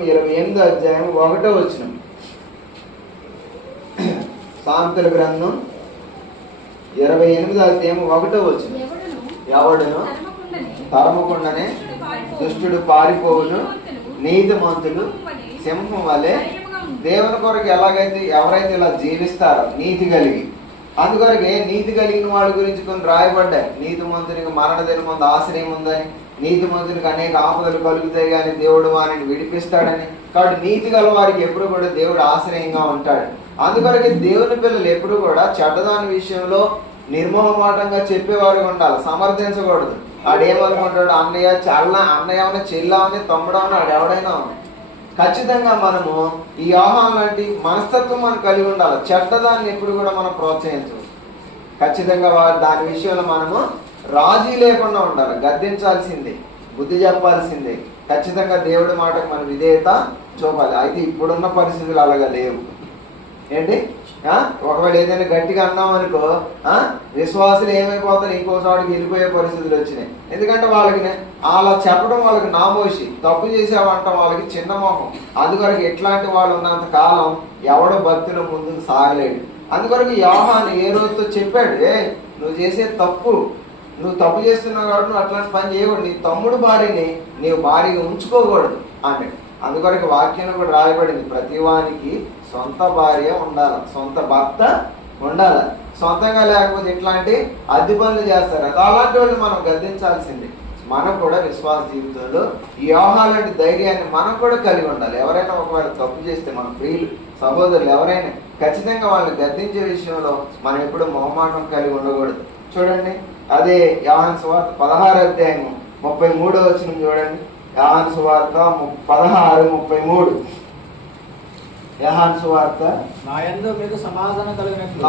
28వ అధ్యాయం 1వ వచనం. సామెతల గ్రంథం 28వ అధ్యాయం 1వ వచనం. ఎవడును తరమకుండానే దుష్టుడు పారిపోవును, నీతిమంతులు సింహం వలె దేవుని కొరకు ఎలాగైతే ఎవరైతే ఇలా జీవిస్తారో నీతి కలిగి, అందుకొరకే నీతి కలిగిన వాళ్ళ గురించి కొన్ని రాయబడ్డాయి. నీతిమంతునికి మరణ దినమందు ఆశ్రయం ఉందని, నీతిమంతునికి అనేక ఆపదలు కలుగుతాయి కానీ దేవుడు వారిని విడిపిస్తాడని. కాబట్టి నీతి గల వారికి ఎప్పుడు కూడా దేవుడు ఆశ్రయంగా ఉంటాడు. అందుకొరకే దేవుని పిల్లలు ఎప్పుడు కూడా చెడ్డదాని విషయంలో నిర్మోహమాటంగా చెప్పేవారు ఉండాలి, సమర్థించకూడదు. ఆడేమనుకుంటాడు, అన్నయ్య అన్నయ్యవని చెల్లవని తమ్ముడవని ఆడెవడైనా ఖచ్చితంగా మనము ఈ యోహాను లాంటి మనస్తత్వం మనం కలిగి ఉండాలి. చెడ్డదాన్ని ఎప్పుడు కూడా మనం ప్రోత్సహించవచ్చు. ఖచ్చితంగా దాని విషయంలో మనము రాజీ లేకుండా ఉండాలి, గద్దించాల్సిందే, బుద్ధి చెప్పాల్సిందే. ఖచ్చితంగా దేవుడి మాటకు మన విధేయత చూపాలి. అయితే ఇప్పుడున్న పరిస్థితులు అలాగా లేవు. ఏంటి, ఒకవేళ ఏదైనా గట్టిగా అన్నామనుకో విశ్వాసులు ఏమైపోతారు, ఇంకో చోటికి వెళ్ళిపోయే పరిస్థితులు వచ్చినాయి. ఎందుకంటే వాళ్ళకి అలా చెప్పడం వాళ్ళకి నామోషి, తప్పు చేసావంట వాళ్ళకి చిన్న మొహం. అందుకొరకు ఎట్లాంటి వాళ్ళు ఉన్నంత కాలం ఎవడో భక్తుల ముందుకు సాగలేడు. అందుకొరకు యోహాను ఏ రోజుతో చెప్పాడు, నువ్వు చేసే తప్పు, నువ్వు తప్పు చేస్తున్నావు కాబట్టి నువ్వు అట్లాంటి పని చేయకూడదు, నీ తమ్ముడు భార్యని నీవు భార్యగా ఉంచుకోకూడదు అన్నాడు. అందుకొరకు వాక్యం కూడా రాయబడింది, ప్రతి వానికి సొంత భార్య ఉండాలి, సొంత భర్త ఉండాలి. సొంతంగా లేకపోతే ఇట్లాంటి అద్దె పనులు చేస్తారు. అలాంటి వాళ్ళు మనం గద్దించాల్సిందే. మనం కూడా విశ్వాస జీవితంలో ఈ యోహాలాంటి ధైర్యాన్ని మనం కూడా కలిగి ఉండాలి. ఎవరైనా ఒకవేళ తప్పు చేస్తే మన ప్రియులు సహోదరులు ఎవరైనా ఖచ్చితంగా వాళ్ళని గద్దించే విషయంలో మనం ఎప్పుడు మొహమాటం కలిగి ఉండకూడదు. చూడండి, అదే యోహాను సువార్త 16వ అధ్యాయం 33వ వచనం చూడండి. యోహాను సువార్త 16:33. యోహాను సువార్త, నా యందు మీకు సమాధానం కలిగినట్లు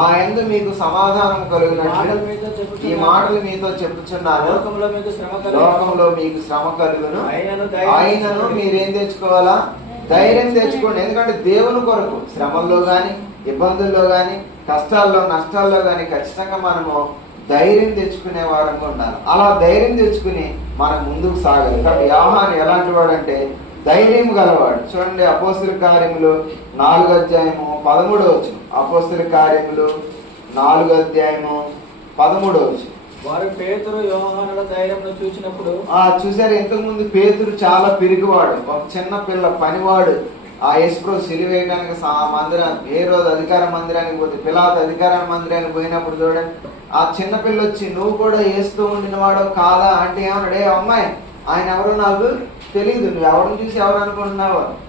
ఈ మాటలు మీతో చెప్పుచున్నాను, లోకంలో మీకు శ్రమ కలుగును, ఆయనను మీరేం తెచ్చుకోవాలా, ధైర్యం తెచ్చుకోండి. ఎందుకంటే దేవుని కొరకు శ్రమల్లో కానీ ఇబ్బందుల్లో కానీ కష్టాల్లో నష్టాల్లో కానీ ఖచ్చితంగా మనము ధైర్యం తెచ్చుకునే వారంగా ఉండాలి. అలా ధైర్యం తెచ్చుకుని మనం ముందుకు సాగాలి. కాబట్టి యోహాను ఎలాంటి వాడు అంటే ధైర్యం గలవాడు. చూడండి, అపోస్తుల కార్యములు 4వ అధ్యాయము 13వ వచనం. అపోస్తుల కార్యములు 4వ అధ్యాయము 13వ వచనం. వారు పేతురు యోహానుల ధైర్యం చూసినప్పుడు చూసారు, ఇంతకు ముందు పేతురు చాలా పిరిగివాడు, ఒక చిన్న పిల్ల పనివాడు. ఆ యేసుప్రభు సిలువ వేయడానికి ఏ రోజు అధికార మందిరానికి పోతే, పిలాతు అధికార మందిరానికి పోయినప్పుడు చూడండి, ఆ చిన్నపిల్ల వచ్చి నువ్వు కూడా వేస్తూ ఉండిన వాడు కాదా అంటే ఏమన్నాడు, అమ్మాయి ఆయన ఎవరో నాకు తెలియదు, నువ్వు ఎవరిని చూసి ఎవరు అనుకుంటున్నావు,